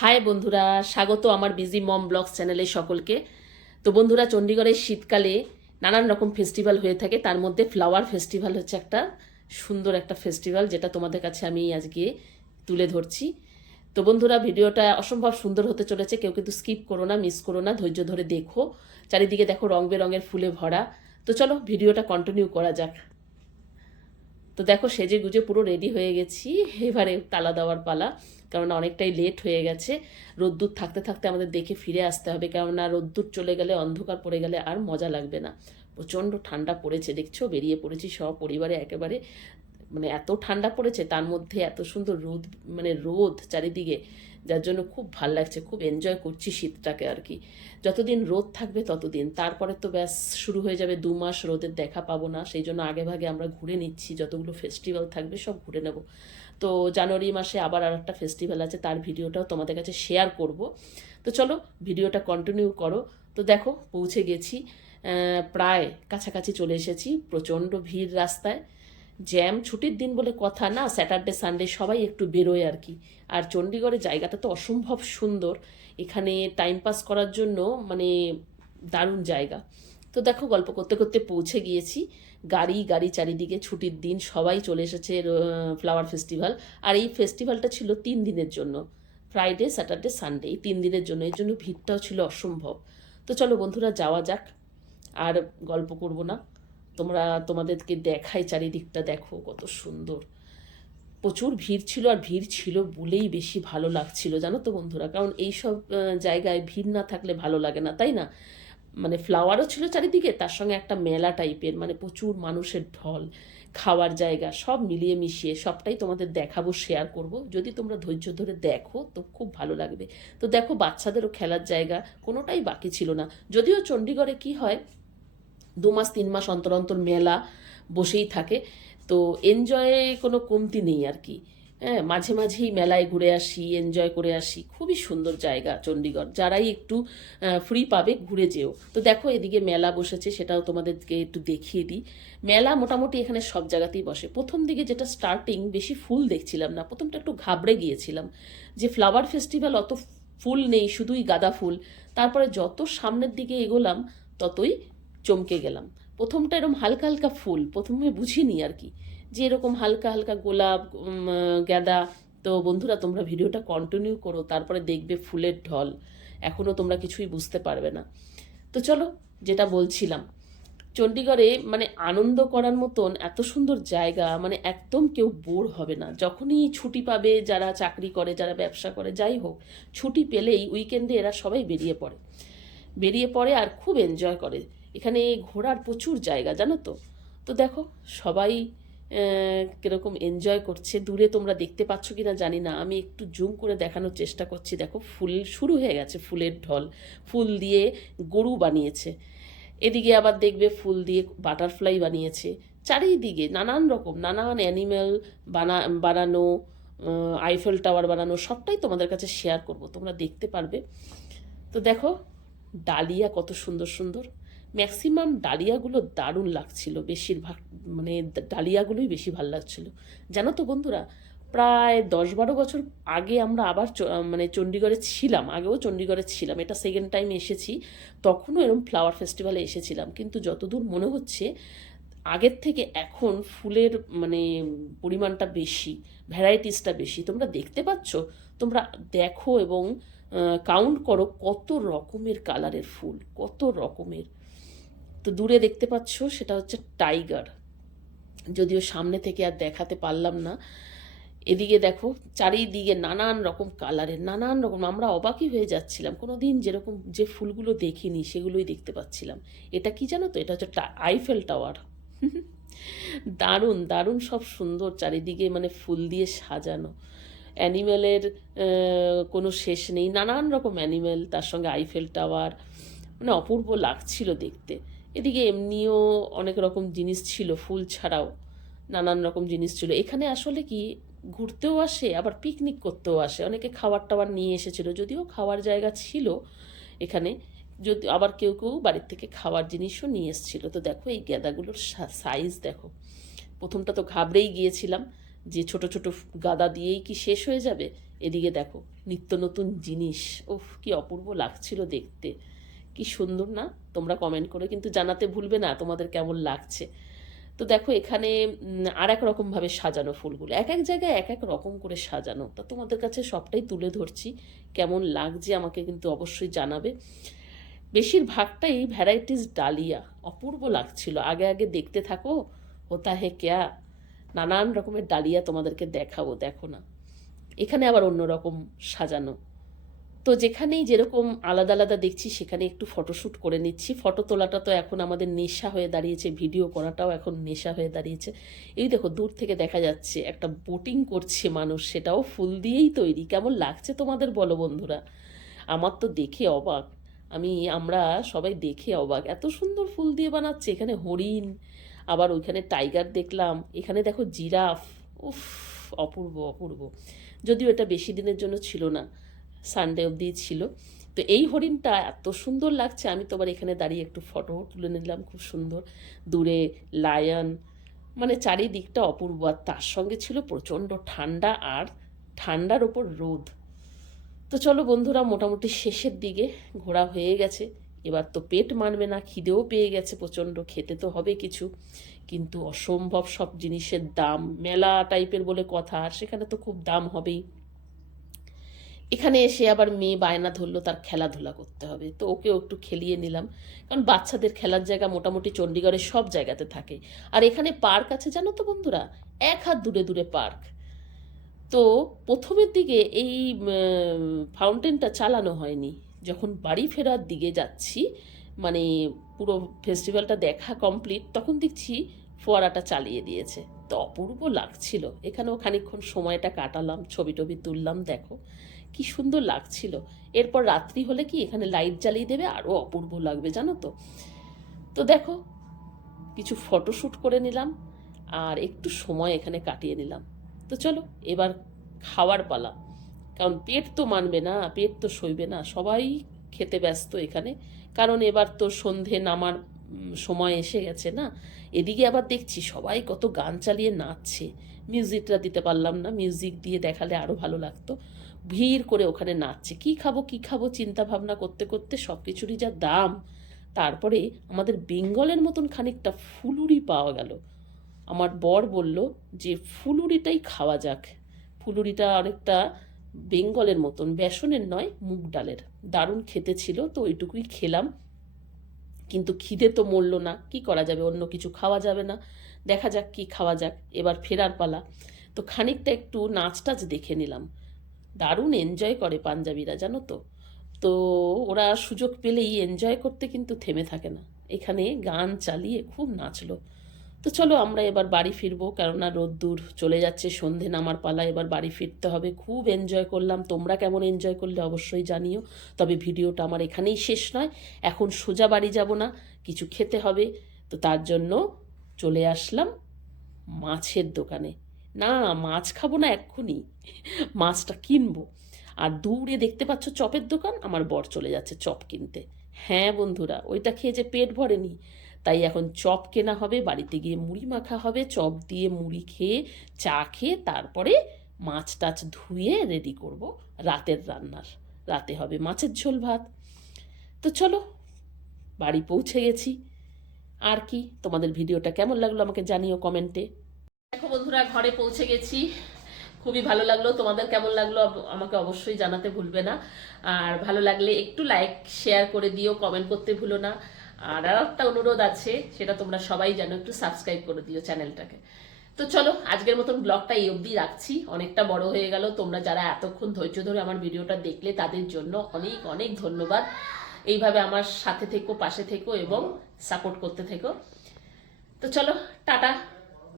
High বন্ধুরা, স্বাগত আমার বিজি মম ব্লগস চ্যানেলে সকলকে। তো বন্ধুরা চণ্ডীগড়ের শীতকালে নানান রকম ফেস্টিভ্যাল হয়ে থাকে। তার মধ্যে ফ্লাওয়ার ফেস্টিভ্যাল হচ্ছে একটা সুন্দর একটা ফেস্টিভ্যাল যেটা তোমাদের কাছে আমি আজকে তুলে ধরছি। তো বন্ধুরা, ভিডিওটা অসম্ভব সুন্দর হতে চলেছে। কেউ কিন্তু স্কিপ করো না মিস করো না, ধৈর্য ধরে দেখো। চারিদিকে দেখো রং বেরঙের ফুলে ভরা। তো চলো, ভিডিওটা কন্টিনিউ করা যাক। তো দেখো সেজে গুজে পুরো রেডি হয়ে গেছি। এবারে তালা দেওয়ার পালা কারণ অনেকটাই লেট হয়ে গেছে। রোদ্দুর থাকতে থাকতে আমাদের দেখে ফিরে আসতে হবে, কেননা রোদ্দুর চলে গেলে, অন্ধকার পড়ে গেলে আর মজা লাগবে না। প্রচণ্ড ঠান্ডা পড়েছে, দেখছ? বেরিয়ে পড়েছি সব পরিবারে একেবারে। মানে এত ঠান্ডা পড়েছে, তার মধ্যে এত সুন্দর রোদ মানে রোদ চারিদিকে। যার জন্য খুব ভালো লাগছে, খুব এনজয় করছি শীতটাকে আর কি। যতদিন রোদ থাকবে ততদিন। তারপরে তো ব্যাস শুরু হয়ে যাবে দু মাস রোদের দেখা পাবো না। সেই জন্য আগে ভাগে আমরা ঘুরে নিচ্ছি, যতগুলো ফেস্টিভ্যাল থাকবে সব ঘুরে নেব। তো জানুয়ারি মাসে আবার আর একটা ফেস্টিভ্যাল আছে, তার ভিডিওটাও তোমাদের কাছে শেয়ার করব। তো চলো ভিডিওটা কন্টিনিউ করো। তো দেখো, পৌঁছে গেছি প্রায় কাছাকাছি চলে এসেছি, প্রচণ্ড ভিড় রাস্তায়। জ্যাম ছুটির দিন বলে কথা না স্যাটারডে সানডে সবাই একটু বেরোয় আর কি। আর চণ্ডীগড়ের জায়গাটা তো অসম্ভব সুন্দর। এখানে টাইম পাস করার জন্য মানে দারুণ জায়গা। তো দেখো, গল্প করতে করতে পৌঁছে গিয়েছি। গাড়ি গাড়ি চারিদিকে ছুটির দিন সবাই চলে এসেছে ফ্লাওয়ার ফেস্টিভ্যাল আর এই ফেস্টিভ্যালটা ছিল তিন দিনের জন্য। ফ্রাইডে স্যাটারডে সানডে এই তিন দিনের জন্য। এর জন্য ভিড়টাও ছিল অসম্ভব। তো চলো বন্ধুরা, যাওয়া যাক। আর গল্প করব না। তোমরা তোমাদেরকে দেখাই চারিদিকটা দেখো কত সুন্দর। প্রচুর ভিড় ছিল আর ভিড় ছিল বলেই বেশি ভালো লাগছিল জানো তো বন্ধুরা? কারণ এইসব আহ, জায়গায় ভিড় না থাকলে ভালো লাগে না তাই না? মানে ফ্লাওয়ারও ছিল চারিদিকে তার সঙ্গে একটা মেলা টাইপের মানে প্রচুর মানুষের ঢল খাওয়ার জায়গা সব মিলিয়ে মিশিয়ে সবটাই তোমাদের দেখাবো শেয়ার করব। যদি তোমরা ধৈর্য ধরে দেখো তো খুব ভালো লাগবে। তো দেখো বাচ্চাদেরও খেলার জায়গা কোনোটাই বাকি ছিল না। যদিও চণ্ডীগড়ে কি হয় দু মাস, তিন মাস অন্তর অন্তর মেলা বসেই থাকে। তো এনজয়ে কোনো কমতি নেই আর কি। হ্যাঁ মাঝে মাঝেই মেলায় ঘুরে আসি এনজয় করে আসি। খুবই সুন্দর জায়গা চণ্ডীগড় যারাই একটু ফ্রি পাবে ঘুরে যেও। তো দেখো, এদিকে মেলা বসেছে, সেটাও তোমাদেরকে একটু দেখিয়ে দিই। মেলা মোটামুটি এখানে সব জায়গাতেই বসে। প্রথম দিকে যেটা স্টার্টিং বেশি ফুল দেখছিলাম না। প্রথমটা একটু ঘাবড়ে গিয়েছিলাম। যে ফ্লাওয়ার ফেস্টিভ্যাল অত ফুল নেই, শুধুই গাঁদা ফুল। তারপরে যত সামনের দিকে এগোলাম, ততই চমকে গেলাম। প্রথমটা এরকম হালকা হালকা ফুল, প্রথমে বুঝিনি আর কি যে এরকম হালকা হালকা গোলাপ গাঁদা তো বন্ধুরা, তোমরা ভিডিওটা কন্টিনিউ করো, তারপরে দেখবে ফুলের ঢল। এখনও তোমরা কিছুই বুঝতে পারবে না। তো চলো, যেটা বলছিলাম চণ্ডীগড়ে মানে আনন্দ করার মতন এত সুন্দর জায়গা মানে একদম কেউ বোর হবে না। যখনই ছুটি পাবে, যারা চাকরি করে, যারা ব্যবসা করে, যাই হোক, ছুটি পেলেই উইকেন্ডে এরা সবাই বেরিয়ে পড়ে। বেরিয়ে পড়ে আর খুব এনজয় করে। এখানে ঘোরার প্রচুর জায়গা, জানো তো? তো দেখো, সবাই কীরকম এনজয় করছে। দূরে তোমরা দেখতে পাচ্ছ কি না জানি না। আমি একটু জুম করে দেখানোর চেষ্টা করছি। দেখো, ফুল শুরু হয়ে গেছে ফুলের ঢল। ফুল দিয়ে গরু বানিয়েছে। এদিকে আবার দেখবে ফুল দিয়ে বাটারফ্লাই বানিয়েছে। চারিদিকে নানান রকম, নানান অ্যানিম্যাল বানা, বানানো আইফেল টাওয়ার বানানো, সবটাই তোমাদের কাছে শেয়ার করব। তোমরা দেখতে পারবে। তো দেখো, ডালিয়া কত সুন্দর সুন্দর। ম্যাক্সিমাম ডালিয়াগুলো দারুণ লাগছিল, বেশিরভাগ মানে ডালিয়াগুলোই বেশি ভালো লাগছিল। জানো তো বন্ধুরা, প্রায় দশ বারো বছর আগে আমরা আবার মানে চণ্ডীগড়ে ছিলাম, আগেও চণ্ডীগড়ে ছিলাম, এটা সেকেন্ড টাইম এসেছি, তখনও এরকম ফ্লাওয়ার ফেস্টিভ্যালে এসেছিলাম। কিন্তু যতদূর মনে হচ্ছে, আগের থেকে এখন ফুলের মানে পরিমাণটা বেশি ভ্যারাইটিসটা বেশি। তোমরা দেখতে পাচ্ছ, তোমরা দেখো এবং কাউন্ট করো কত রকমের কালারের ফুল, কত রকমের। তো দূরে দেখতে পাচ্ছ, সেটা হচ্ছে টাইগার। যদিও সামনে থেকে আর দেখাতে পারলাম না। এদিকে দেখো, চারিদিকে নানান রকম কালারের, নানান রকম, আমরা অবাকই হয়ে যাচ্ছিলাম। কোনো দিন যেরকম যে ফুলগুলো দেখিনি, সেগুলোই দেখতে পাচ্ছিলাম। এটা কি জানো তো? এটা হচ্ছে আইফেল টাওয়ার। দারুণ দারুণ সব সুন্দর চারিদিকে মানে ফুল দিয়ে সাজানো। অ্যানিমেলের কোনো শেষ নেই। নানান রকম অ্যানিমেল, তার সঙ্গে আইফেল টাওয়ার। মানে অপূর্ব লাগছিল দেখতে। এদিকে এমনিও অনেক রকম জিনিস ছিল, ফুল ছাড়াও নানান রকম জিনিস ছিল। এখানে আসলে কি ঘুরতেও আসে, আবার পিকনিক করতেও আসে। অনেকে খাবার টাবার নিয়ে এসেছিল, যদিও খাওয়ার জায়গা ছিল এখানে। যদি, আবার কেউ কেউ বাড়ির থেকে খাওয়ার জিনিসও নিয়ে এসেছিল। তো দেখো এই গেঁদাগুলোর সাইজ দেখো। প্রথমটা তো ঘাবড়েই গিয়েছিলাম যে ছোট ছোট গাদা দিয়েই কি শেষ হয়ে যাবে? এদিকে দেখো, নিত্য নতুন জিনিস। ওফ কি অপূর্ব লাগছিল দেখতে। কি সুন্দর না? তোমরা কমেন্ট করে কিন্তু জানাতে ভুলবে না তোমাদের কেমন লাগছে। তো দেখো এখানে আর এক রকমভাবে সাজানো ফুলগুলো। এক এক জায়গায় এক এক রকম করে সাজানো। তা তোমাদের কাছে সবটাই তুলে ধরছি। কেমন লাগছে আমাকে কিন্তু অবশ্যই জানাবে। বেশিরভাগটাই ভ্যারাইটিস ডালিয়া। অপূর্ব লাগছিল। আগে আগে দেখতে থাকো। হোতা হে ক্যা? নানান রকমের ডালিয়া তোমাদেরকে দেখাবো। দেখো না। এখানে আবার অন্যরকম সাজানো। তো যেখানেই যেরকম আলাদা আলাদা দেখছি, সেখানে একটু ফটোশ্যুট করে নিচ্ছি। ফটো তোলাটা তো এখন আমাদের নেশা হয়ে দাঁড়িয়েছে ভিডিও করাটাও এখন নেশা হয়ে দাঁড়িয়েছে। এই দেখো, দূর থেকে দেখা যাচ্ছে, একটা বোটিং করছে মানুষ, সেটাও ফুল দিয়েই তৈরি। কেমন লাগছে তোমাদের বলো বন্ধুরা? আমার তো দেখে অবাক। আমি, আমরা সবাই দেখে অবাক। এত সুন্দর ফুল দিয়ে বানাচ্ছে, এখানে হরিণ, আবার ওইখানে টাইগার দেখলাম, এখানে দেখো জিরাফ উফ, অপূর্ব অপূর্ব। যদিও এটা বেশি দিনের জন্য ছিল না। সানডে অবধি ছিল। তো এই হরিণটা এত সুন্দর লাগছে, আমি তো আবার এখানে দাঁড়িয়ে একটু ফটো তুলে নিলাম, খুব সুন্দর। দূরে লায়ন মানে চারিদিকটা অপূর্ব, আর তার সঙ্গে ছিল প্রচণ্ড ঠান্ডা আর ঠান্ডার ওপর রোদ। তো চলো বন্ধুরা, মোটামুটি শেষের দিকে ঘোরা হয়ে গেছে। এবার তো পেট মানবে না, খিদেও পেয়ে গেছে, প্রচণ্ড খেতে তো হবে কিছু। কিন্তু অসম্ভব সব জিনিসের দাম, মেলা টাইপের বলে কথা, আর সেখানে তো খুব দাম হবেই। এখানে এসে আবার মেয়ে বায়না ধরলো, তার খেলাধুলা করতে হবে। তো ওকেও একটু খেলিয়ে নিলাম। কারণ বাচ্চাদের খেলার জায়গা মোটামুটি চণ্ডীগড়ের সব জায়গাতে থাকে। আর এখানে পার্ক আছে, জানো তো বন্ধুরা? এক হাত দূরে দূরে পার্ক। তো প্রথমের দিকে এই ফাউন্টেনটা চালানো হয়নি। যখন বাড়ি ফেরার দিকে যাচ্ছি মানে পুরো ফেস্টিভ্যালটা দেখা কমপ্লিট, তখন দেখছি ফোয়ারাটা চালিয়ে দিয়েছে। তো অপূর্ব লাগছিল। এখানেও খানিকক্ষণ সময়টা কাটালাম ছবি টবি তুললাম, দেখো। কি সুন্দর লাগছিল। এরপর রাত্রি হলে কি এখানে লাইট জ্বালিয়ে দেবে? আরও অপূর্ব লাগবে, জানো তো। তো দেখো, কিছু ফটোশ্যুট করে নিলাম আর একটু সময় এখানে কাটিয়ে নিলাম। তো চলো, এবার খাওয়ার পালা। কারণ পেট তো মানবে না, পেট তো সইবে না, সবাই খেতে ব্যস্ত এখানে। কারণ এবার তো সন্ধে নামার সময় এসে গেছে না? এদিকে আবার দেখছি সবাই কত গান চালিয়ে নাচছে। মিউজিকটা দিতে পারলাম না মিউজিক দিয়ে দেখালে আরও ভালো লাগতো। ভিড় করে ওখানে নাচছে। কি খাব কি খাব, চিন্তা ভাবনা করতে করতে সব কিছুরই যা দাম। তারপরে আমাদের বেঙ্গলের মতন খানিকটা ফুলুরি পাওয়া গেল। আমার বর বলল যে, ফুলুরিটাই খাওয়া যাক। ফুলুরিটা অনেকটা বেঙ্গলের মতন। বেসনের নয়, মুগ ডালের। দারুণ খেতে ছিল, তো ওইটুকুই খেলাম। কিন্তু খিদে তো মরল না, কি করা যাবে? অন্য কিছু খাওয়া যাবে না। দেখা যাক কি খাওয়া যাক, এবার ফেরার পালা। তো খানিকটা একটু নাচ টাচ দেখে নিলাম। দারুণ এনজয় করে পাঞ্জাবিরা, জানো তো। তো ওরা সুযোগ পেলেই এনজয় করতে কিন্তু থেমে থাকে না। এখানে গান চালিয়ে খুব নাচলো। তো চলো আমরা এবার বাড়ি ফিরবো, কেননা রোদ্দুর চলে যাচ্ছে, সন্ধে নামার পালা, এবার বাড়ি ফিরতে হবে। খুব এনজয় করলাম, তোমরা কেমন এনজয় করলে অবশ্যই জানিও। তবে ভিডিওটা আমার এখানেই শেষ নয়, এখন সোজা বাড়ি যাব না, কিছু খেতে হবে। তো তার জন্য চলে আসলাম মাছের দোকানে। না, মাছ খাব না এক্ষুনি, মাছটা কিনবো। আর দূরে দেখতে পাচ্ছ চপের দোকান, আমার বর চলে যাচ্ছে চপ কিনতে। হ্যাঁ বন্ধুরা, ওইটা খেয়ে যে পেট ভরেনি। তাই এখন চপ কেনা হবে, বাড়িতে গিয়ে মুড়ি মাখা হবে, চপ দিয়ে মুড়ি খেয়ে, চা খেয়ে তারপরে মাছ টাছ ধুয়ে রেডি করব রাতের রান্নার। রাতে হবে মাছের ঝোল ভাত। তো চলো, বাড়ি পৌঁছে গেছি। আর কি, তোমাদের ভিডিওটা কেমন লাগল আমাকে জানিও কমেন্টে। দেখো বন্ধুরা, ঘরে পৌঁছে গেছি। খুবই ভালো লাগল। তোমাদের কেমন লাগল আমাকে অবশ্যই জানাতে ভুলবে না। আর ভালো লাগলে একটু লাইক শেয়ার করে দিও কমেন্ট করতে ভুলো না। আর আর একটা অনুরোধ আছে, সেটা তোমরা সবাই জানো, একটু সাবস্ক্রাইব করে দিও চ্যানেলটাকে। তো চলো, আজকের মতন ব্লগটা এই অবধি রাখছি। অনেকটা বড় হয়ে গেল। তোমরা যারা এতক্ষণ ধৈর্য ধরে আমার ভিডিওটা দেখলে, তাদের জন্য অনেক অনেক ধন্যবাদ। এইভাবে আমার সাথে থেকো, পাশে থেকো এবং সাপোর্ট করতে থেকো। তো চলো, টাটা।